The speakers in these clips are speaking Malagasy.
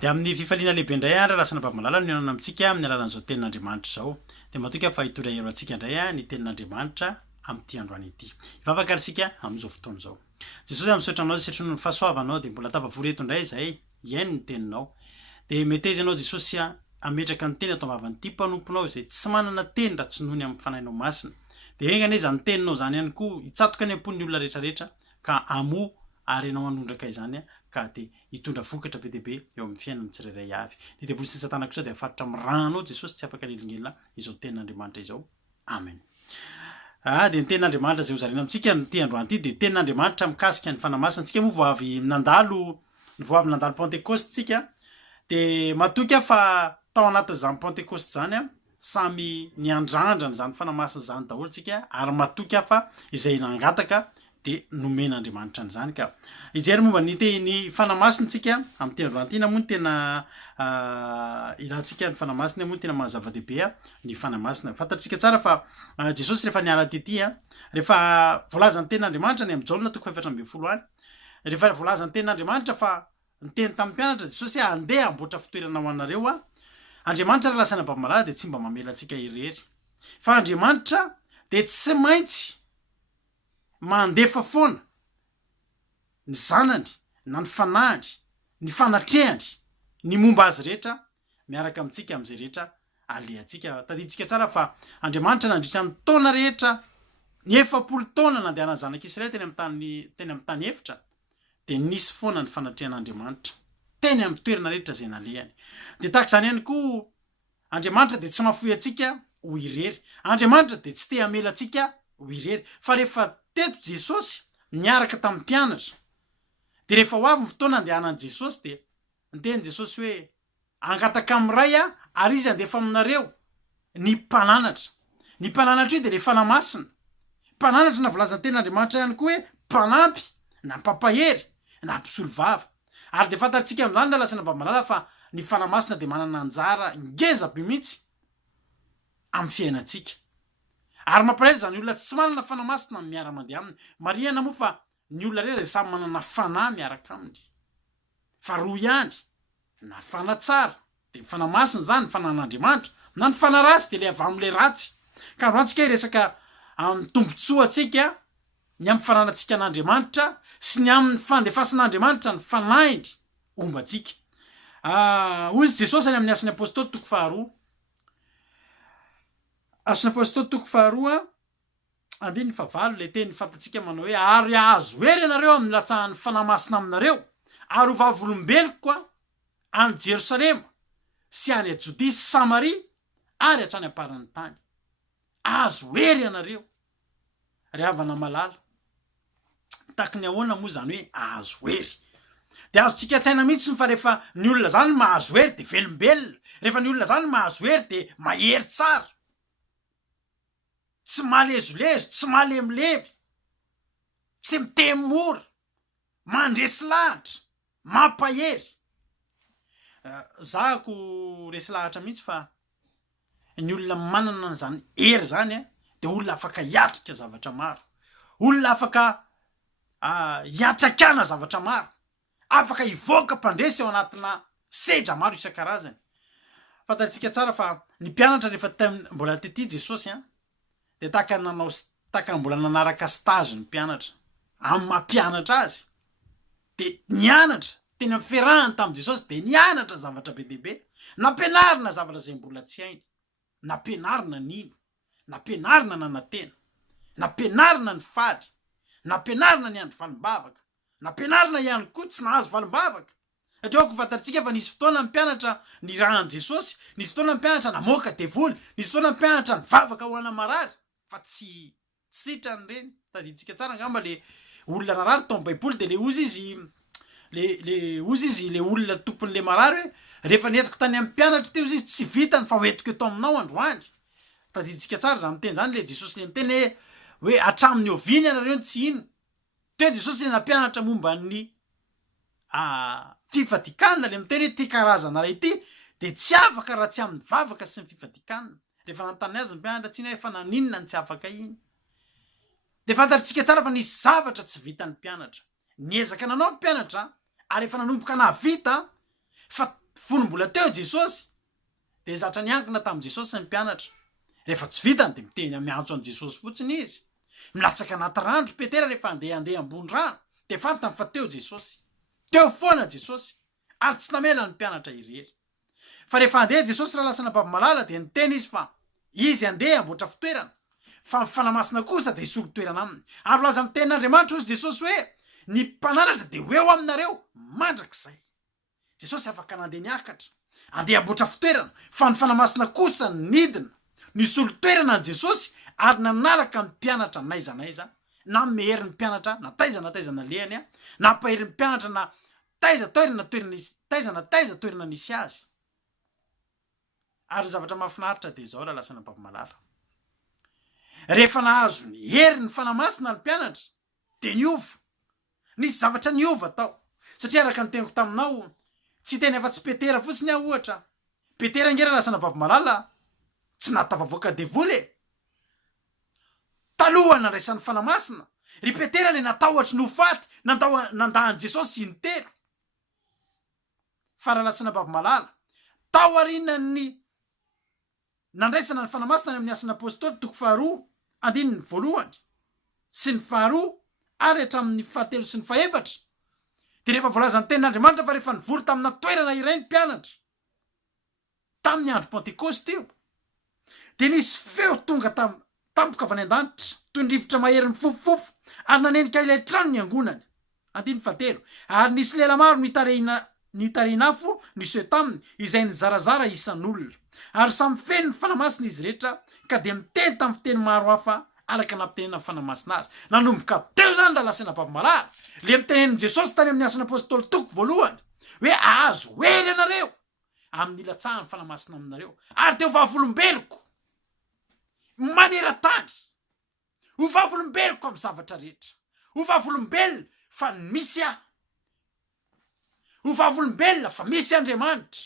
De amin'ny fifaliana lehibe indray ary lasana mpamalala no ianana amintsika amin'ny alalan'izao tenin'Andriamanitra zao. De matoka fa hitondra hero antsika indray ny tenin'Andriamanitra amin'ity androany ity. Hivavaka isika amin'izao fotoana izao. Jesosy misaotra anao setron'ny ny fahasoavanao de mbola tapavory eto indray izahay iaino ny teninao. De meteza ianao Jesosy ametraka ny teny ato ambavan'ity mpanomponao izay tsy manana teny raha tsy nohony amin'ny fanahinao masina. De engany izy ny teninao zany ihany koa hitsatoka ny ampon'ny olona rehetrarehetra ka amo ary ianao anondraka izany ka de hitondra vokatra be deaibe eo amin'ny fiainan'ny tsirairay avy. De devoly sy satana kosa de afaritra amin'ny ranao Jesosy tsy afaka lelingelina izao tenin'Andriamanitra izao. Amen. De ny tenin'Andriamanitra zay ho zarena amintsika ty androany ity de tenin'Andriamanitra mikasika ny fanamasina. Antsika moa voavy nandalo Pentecoste tsika de matoka fa tao anatin'izany Pentecoste zany samy niandrandrana zany fanamasina zany daholo tsika ary matoka fa izay nangataka de nomen'Andriamanitra an'izany ka ijery momba ny fanamasina tsika amin'ny androany ity na moa ny tena ilantsika ny fanamasina moa tena mahazava-dehibe ny fanamasina. Fantatsika tsara fa Jesosy rehefa niala tety rehefa voalazany tenin'Andriamanitra ny amin'ny Jaona 4:20 any rehefa voalazany tenin'Andriamanitra fa niteny tamin'ny mpianatra Jesosy andeha amboatra fitoerana ho anareo Andriamanitra raha lasana mpamalala de tsy mba mamela antsika irery fa Andriamanitra de tsy maintsy mandefa foana ny zanany na ny fanahiny ny fanatrehany ny momba azy rehetra miaraka amintsika amin'izay rehetra alehantsika. Tadiditsika tsara fa Andriamanitra nandritra ny taona rehetra ny 700 taona nandehanany zanak'Israely teny amin'ny tany efitra de nisy foana ny fanatrehan'Andriamanitra teny amin'ny toerana rehetra zay nalehany. De tahaka izany ihany koa Andriamanitra de tsy mahafoy antsika ho irery. Andriamanitra de tsy te hamela antsika ho irery fa rehefa teto Jesosy niaraka tamin'ny mpianatra de rehefa ho avy ny fotoana andehanan'i Jesosy de niteny Jesosy hoe angataka amin'ray ary izy andefa aminareo ny mpananatra. Ny mpananatra io de le fanamasina. Mpananatra na volazan'ny tenin'Andriamanitra ihany koa hoe mpanampy na mpampahery na mpisolo vava. Ary de fantatsika amin'izany la lasana mpamalala fa ny fanamasina de manana anjara ngeza be mihitsy amin'ny fiainantsika. Ary mampalahelo zany olona tsy manana fanamasina miara-mandeha aminy. Marihana moa fa ny olona rehetra de samy manana fanahy miaraka aminy. Fa roa ihany na fanatsara de fanamasina zany fanan'Andriamanitra na ny fanaratsy de le avy amin'le ratsy. Ka androantsika resaka amin'ny tombontsoa atsika ny amin'ny fananantsika an'Andriamanitra sy ny amin'ny fandefasan'Andriamanitra ny fanahiny ombantsika. Ozy Jesosy any amin'ny Asin'ny Apôstôly 2:2 Asin'ny Apôstôly 2:2 andiny 9 le teny fantatsika manao hoe ary azo hery ianareo amin'ny latsahan'ny fanamasina aminareo ary ho vavolombeloko koa any Jerosalema sy any Jodea sy Samaria ary hatrany am-paran'ny tany. Azo hery ianareo ry havana malala. Taky ny ahoana moa zany hoe azo hery. De azotsika tsaina mihitsy fa rehefa ny olona zany mahazo hery de velombelona. Rehefa ny olona zany mahazo hery de mahery tsara. Tsy malezolezo, tsy malemilemy, tsy mitemora, mandresy lahatra, mampahery. Zahako resy lahatra mihitsy fa ny olona manana zany hery zany de olona afaka hiatrika zavatra maro. Olona afaka hiatrakana zavatra maro. Afaka hivoaka mpandresy ao anatina sedra maro isan-karazany. Fantatsika tsara fa ny mpianatra rehefa mbola tety Jesosy de taka mbola nanaraka stage ny mpianatra amin'ny mampianatra azy de nianatra teny amin'ny fiarahany tamin'i Jesosy de nianatra zavatra be deaibe. Nampianarina zavatra zay mbola tsy hainy. Nampianarina nino, nampianarina nanantena, nampianarina ny fady, nampianarina ny andro valim-bavaka, nampianarina ihany koa tsy nahazo valim-bavaka. Satria ako fantatsika fa nisy fotoana ny mpianatra ny rahan'i Jesosy, nisy fotoana ny mpianatra namoaka devoly, nisy fotoana ny mpianatra ny vavaka ho ana marary fa tsy sitrany reny. Tadiditsika tsara angamba le olona narary tao amin'ny baiboly de le ozy izy le olona tompon'le marary hoe rehefa netiko tany amin'ny mpianatra teo izy tsy vitany fa hoentiko eto aminao androany. Tadiditsika tsara zany miteny zany le Jesosy le miteny hoe hatramin'ny oviany ianareo tsy ino. Teo Jesosy le nampianatra momba ny fifadikanana le miteny hoe ty karazana ray ity de tsy afaka raha tsy amin'ny vavaka sy ny fifadikanana. Rehefa nantany azy ny mpianatra tsy iny hoe fa naninona ny tsy afaka iny. De fantatsika tsara fa nisy zavatra tsy vitan'ny mpianatra. Niezaka nanao ny mpianatra ary efa nanomboka nahavita fa folombola teo Jesosy de zatra niankina tamin'i Jesosy sy ny mpianatra rehefa tsy vitany de miteny miantso an' Jesosy fotsiny izy milatsaka anaty randro Petera rehefa andeha ambony rano de fantany fa teo Jesosy teo foana Jesosy ary tsy namela ny mpianatra irery fa rehefa andeha Jesosy raha lasana bavimalala de niteny izy fa izy andeha amboatra fitoerana fa mifanamasina kosa de isolo toerana aminy ary laza amin'ny tenin'Andriamanitra ozy Jesosy hoe ny mpananatra de hoeo aminareo mandrak'izay Jesosy afaka nandeha niakatra andeha amboatra fitoerana fa ny fanamasina kosa nidina nisolo toerana an Jesosy ary nanaraka ny mpianatra naizanaiza na mehery ny mpianatra na taizana lehany na pahery ny mpianatra na taiza toerana nisy azy ary zavatra mahafinaritra de zao raha lasana bavimalala rehefa nahazo ny hery ny fanamasina ny mpianatra de niova nisy zavatra niova tao satria araka ny teniko taminao tsy teny efa tsy Petera fotsiny aho ohatra Petera ngera lasana bavimalala tsy natavavoaka devoly taloha nandraisan'ny fanamasina ry Petera le natahotra nofaty nandahan Jesosy intelo fa raha lasana bavimalala tao arinany nandraisana ny fanamasina ny amin'ny asan'ny apôstôly toko 2:1 sy ny 2 ary hatramin'ny 7 sy ny 4 de rehefa voalaza ny tenin'Andriamanitra fa rehefa nivory tamina toerana iray ny mpianatra tamin'ny andro Pentekoste io de nisy feo tonga tampoka avy any an-danitra toy ny rivotra mahery mifofofofo ary nanenika ilay trano ny angonany 7 ary nisy lela maro nitarehinafo niseo taminy izay nizarazara isan'olona ary samy feno ny fanamasina izy rehetra ka de miteny tamin'ny fiteny maro hafa araka nampitenena ny fanamasina azy nanomboka teo zany raha lasana bavimalala le mitenen'i Jesosy tany amin'ny asan'ny apôstôly toko 1 hoe azo hery anareo amin'ny ilatsahan'ny fanamasina aminareo ary teo vavolombeloko maneran-tany ho vavolombeloko amin'ny zavatra rehetra ho vavolombelona fa misy ho vavolombelona fa misy Andriamanitra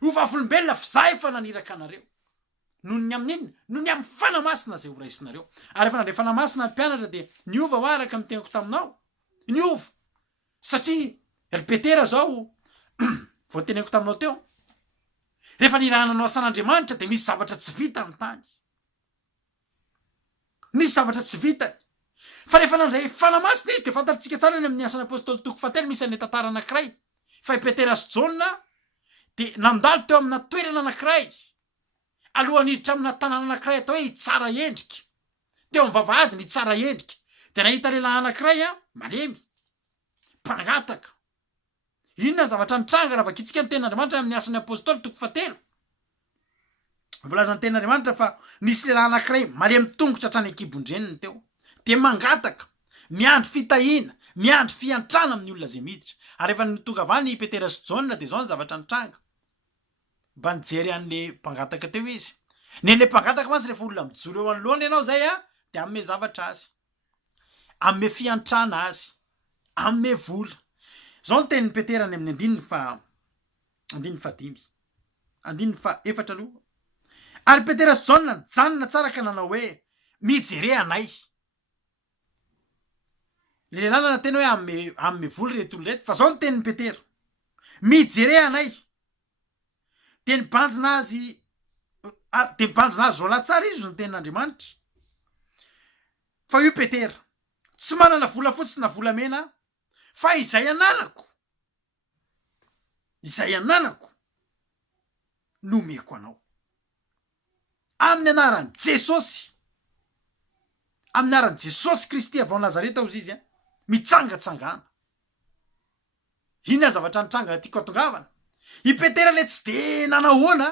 ho vavolombelona fa za efa naniraka anareo noho ny amin'inona noho ny amin'ny fanamasina zay ho raisinareo ary efa nandray fanamasina ny mpianatra de niova ho araka amin'ny tenako taminao niova satria ry Petera zao vao teneko taminao teo rehefa nirahananao asan'Andriamanitra de misy zavatra tsy vita ny tany misy zavatra tsy vitany fa rehefa nandray fanamasina izy de fantatsika tsara ny amin'ny asan'ny apôstôly toko 7 misy an'le tantara anankiray fa i Petera sy Jona de nandalo teo amina toerana anankiray alohan'ny hiditra amina tanàna anankiray atao hoe itsara endrika teo amin'ny vavahadiny itsara endrika de nahita lehilahy anankiray malemy mpangataka inona zavatra nitranga raha vakitsika ny tenin'Andriamanitra amin'ny asan'ny apôstôly toko 7 volazan'ny tenin'Andriamanitra fa nisy lehilahy anankiray malemy tongotra hatrany ankibondreniny teo de mangataka miandry fitahina miandry fiantrana amin'ny olona zay miditra ary efa nitonga avany Petera sy Jona de zao ny zavatra nitranga mba nijery an'le mpangataka teo izy nen'le mpangataka mantsy rehefa olona mijoro eo anoloana ianao zay de amme zavatra azy amme fiantrana azy amme vola zao ny tenin'ny Petera ny amin'ny 4 aloha ary Petera sy Jona nijanona tsara ka nanao hoe mijere anay le lehilahy nateny hoe amme vola reto olona reto fa zao ny tenin'ny Petera mijere anay de nibanjina azy zao lahy tsara izy ny tenin'Andriamanitra fa io Petera tsy manana vola fotsy na volamena fa izay ananako nomeko anao amin'ny anaran'i Jesosy Kristy avao Nazareta ozy izy mitsangatsangana inona zavatra nitranga tiako atongavana i Petera le tsy de nanahoana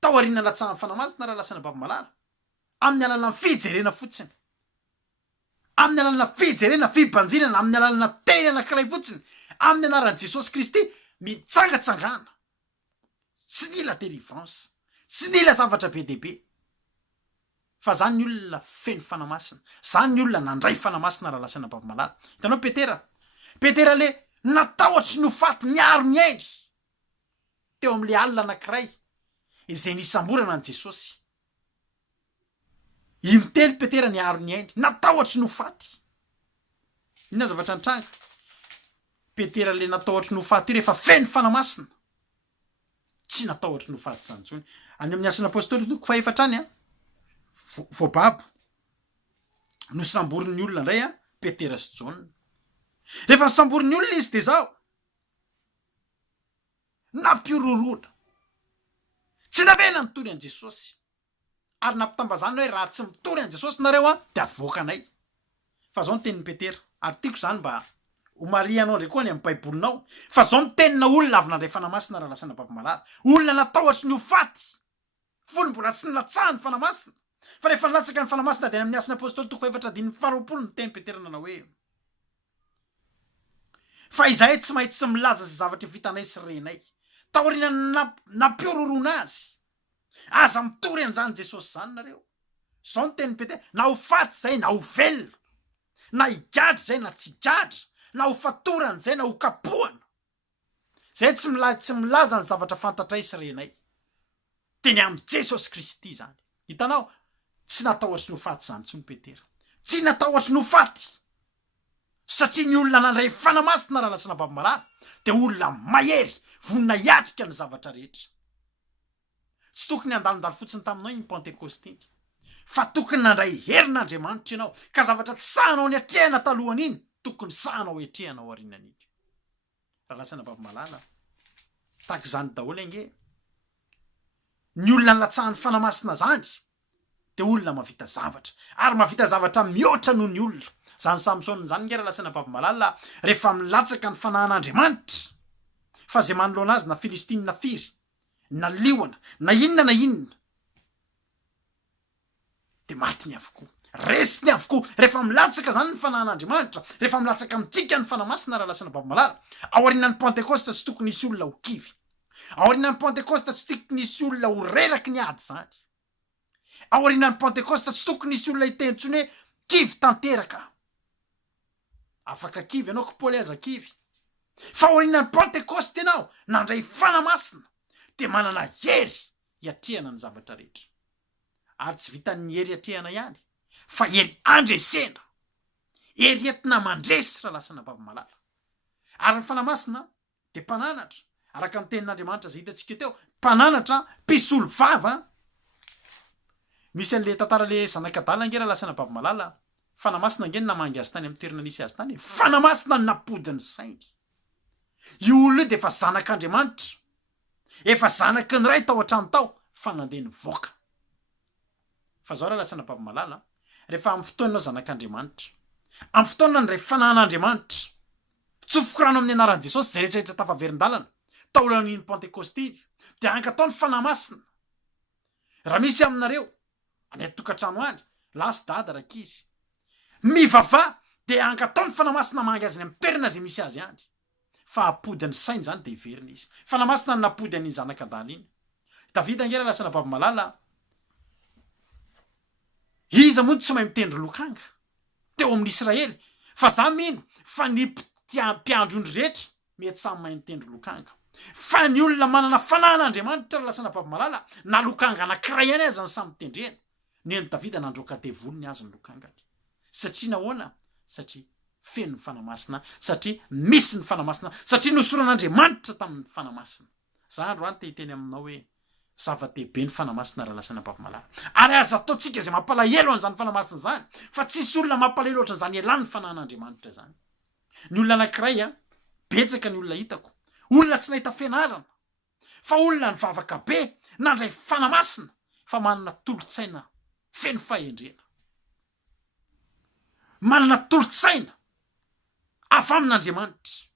tao aoriana latsahan'ny fanamasina raha lasana bavimalala amin'ny alalana fijerena fotsiny amin'ny alalana fijerena fibanjinana amin'ny alalana teny anankiray fotsiny amin'ny anaran'i Jesosy Kristy mitsangatsangana tsy nila délivrance tsy nila zavatra be dehibe fa zany ny olona feno fanamasina zany ny olona nandray fanamasina raha lasana bavimalala hitanao Petera le natahotra nofaty niaro ny aindry teo amin'le alina anankiray izay nisamborana an' Jesosy imitely Petera niaro ny aindry natahotra nofaty inona zavatra nitranga Petera le natahotra nofaty rehefa feno fanamasina tsy natao ohatry no faty zany tsony. Any amin'ny asan'ny apôstôly toko fahefatrany a voababo no samborin'ny olona indray a Petera sy Jaona. Rehefa samborin'ny olona izy de zao nampiororona tsy navena nitory an Jesosy ary nampitambazana hoe raha tsy mitory an Jesosy nareo a de avoaka anay. Fa zao ny tenin'ny Petera ary tiako zany mba ho marianao ndray koa ny amin'ny baibolinao fa zao mitenina olona avy nandray fanamasina raha lasana babimalala, olona natao ohatry ny ho faty fony mbola tsy nilatsahany fanamasina fa rehefa nilatsaka ny fanamasina de amin'ny asan'ny apôstôly toko efatra diny faharoapolo ny teny Petera nanao hoe fa izahay tsy mahitsy sy milaza sy zavatra vitanay sy renay taorina nampiororona azy aza mitory an'izany Jesosy zany nareo. Zao ny teny Petera, na ho faty zay na ho velona, na higadra zay na tsy gadra, na ho fatorana zay na ho kapohana, zay tsy milaza ny zavatra fantatray sy renay. Teny amin'ny Jesosy Kristy zany. Hitanao, tsy natao ohatry ny ho faty zany tsony Petera, tsy natao ohatry ny ho faty satria ny olona nandray fanamasina raha lasina babimalala de olona mahery vonina hiatrika ny zavatra rehetra. Tsy tokony handalondalo fotsiny taminao iny Pentekosty iny fa tokony nandray herin'Andriamanitra ianao ka zavatra tsy sahanao ny atrehana talohany iny tokony sahanao etrehana ao aorianany. Raha lasana babimalala tahaka izany daholo ange ny olona nilatsahan'ny fanamasina zany de olona mahavita zavatra ary mahavita zavatra mihoatra noho ny olona. Zany Samsona zany nge raha lasana babimalala rehefa milatsaka ny fanahan'Andriamanitra fa zay manoloana azy na Filistiny na firy na liona na inona de maty ny avokoa, resy ny avokoa. Rehefa milatsaka zany ny fanahan'Andriamanitra, rehefa milatsaka amintsika ny fanamasina raha lasana babimalala, aorian'ny Pentekosta tsy tokony nisy olona ho kivy, aorian'ny Pentekosta tsy tokony nisy olona ho reraky ny ady zany, aorian'ny Pentekosta tsy tokony nisy olona hitentsony hoe kivy tanteraka. Afaka kivy ianao ko Paoly aza kivy fa aorian'ny Pentekosta ianao nandray fanamasina de manana hery hiatrehana ny zavatra rehetra ary tsy vitan'ny hery hiatrehana ihany fa hery andresena, hery entina mandresy raha lasana babimalala. Ary ny fanamasina de mpananatra araka ny tenin'Andriamanitra zay hitantsika teo, mpananatra mpisolo vava. Misy an'le tantara le zanak'Adala nge raha lasana babimalala, fanamasina nge namangy azy tany amin'ny toerana nisy azy tany, fanamasina napodiny saingy. Io olona io de efa zanak'Andriamanitra, efa zanaky ny ray tao an-trano tao fa nandeha nivoaka. Fa zao raha lasana babimalala, rehefa amin'ny fotoananao zanak'Andriamanitra, amin'ny fotoana ndray fanahan'Andriamanitra, tsofokorano amin'ny anaran'i Jesosy zay rehetrarehetra tafaverin-dalana taolan'iny Pentekosty iny de ankatao ny fanamasina. Raha misy aminareo any atokantrano any lahy sy dada rakizy mivavah de ankatao ny fanamasina mangy azy ny amin'ny toerana zay misy azy any. Fa apodiny sainy zany de iverina izy. Fanamasina ny napody an'iny zanak'Adala iny. Davida nge raha lasana babimalala, iza moa tsy mahay mitendry lokanga teo amin'ny Israely, fa za mino fa ny mpiandrondry rehetra mety samy mahay mitendry lokanga. Fa ny olona manana fanahan'Andriamanitra raha lasana babimalala na lokanga anankiray ihany aza ny samy tendrena. Neny Davida nandroka devolony azy ny lokangany. Satria nahoana? Satria feno ny fanamasina, satria misy ny fanamasina, satria nosoran'Andriamanitra tamin'ny fanamasina. Za androany te hiteny aminao hoe zava-dehibe ny fanamasina raha lasana babimalala. Ary aza ataotsika zay mampalahelo an'izany fanamasina zany, fa tsisy olona mampalahelo ohatran' zany elan'ny fanahan'Andriamanitra zany. Ny olona anankiray a, betsaka ny olona hitako, olona tsy nahita fianarana, fa olona nivavaka be, nandray fanamasina, fa manana tolotsaina feno fahendrena, manana tolotsaina avy amin'Andriamanitra,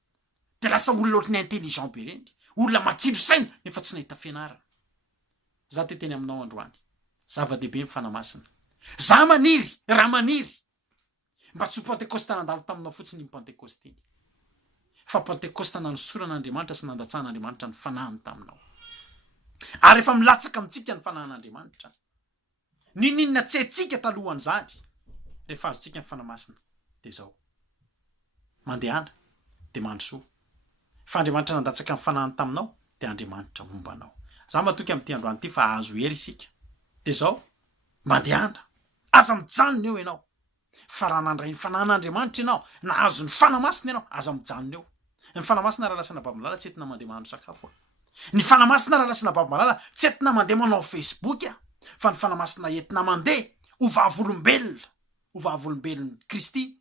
de lasa olona ohatran'ny intelligent be reny, olona matsilo saina nefa tsy nahita fianarana. Za te teny aminao androany, zava-dehibe ny fanamasina. Za maniry, raha maniry mba tsy ho Pentekosta nandalo taminao fotsiny ny Pentekosty iny, fa Pentekosta nanosoran'Andriamanitra sy nandatsahan'Andriamanitra ny fanahiny taminao. Ary efa milatsaka amintsika ny fanahan'Andriamanitra, ninona tsy haintsika talohan'izany rehefa azontsika ny fanamasina de zao mandehana de mandrosoa. Fa Andriamanitra nandatsaka ny fanahiny taminao de Andriamanitra mombanao. Za matoky amin'ity androany ity fa azo hery isika de zao mandehana, aza mijanona eo ianao. Fa raha nandray ny fanahan'Andriamanitra ianao na azo ny fanamasina ianao, aza mijanona eo. Ny fanamasina raha lasana babimalala tsy entina mandeha mahandro sakafo. ny fanamasina raha lasina baby-malala tsy entina mandeha manao Facebook fa ny fanamasina entina mandeha ho vavolombelona Kristy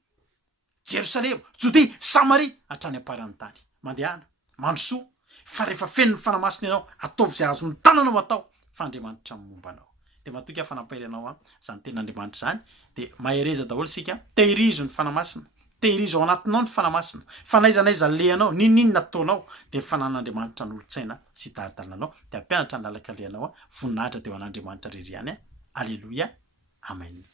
Jerosalema Jodea Samaria hatrany am-parany tany mandehana mandrosoa fa rehefa feno ny fanamasina ianao ataovy zay azo ny tananao atao fa Andriamanitra momba anao de matoky aho fanampahirianao zany tenin'Andriamanitra zany de mahereza daholo sika tehirizo ny fanamasina tehirizo ao anatinao ny fanamasina fanaiza leanao ninninona ataonao de fanan'Andriamanitra ny olotsaina sy tahatalanao de ampianatra ny lalaka leanao voninahitra teo an'Andriamanitra rery ihany aleluia amen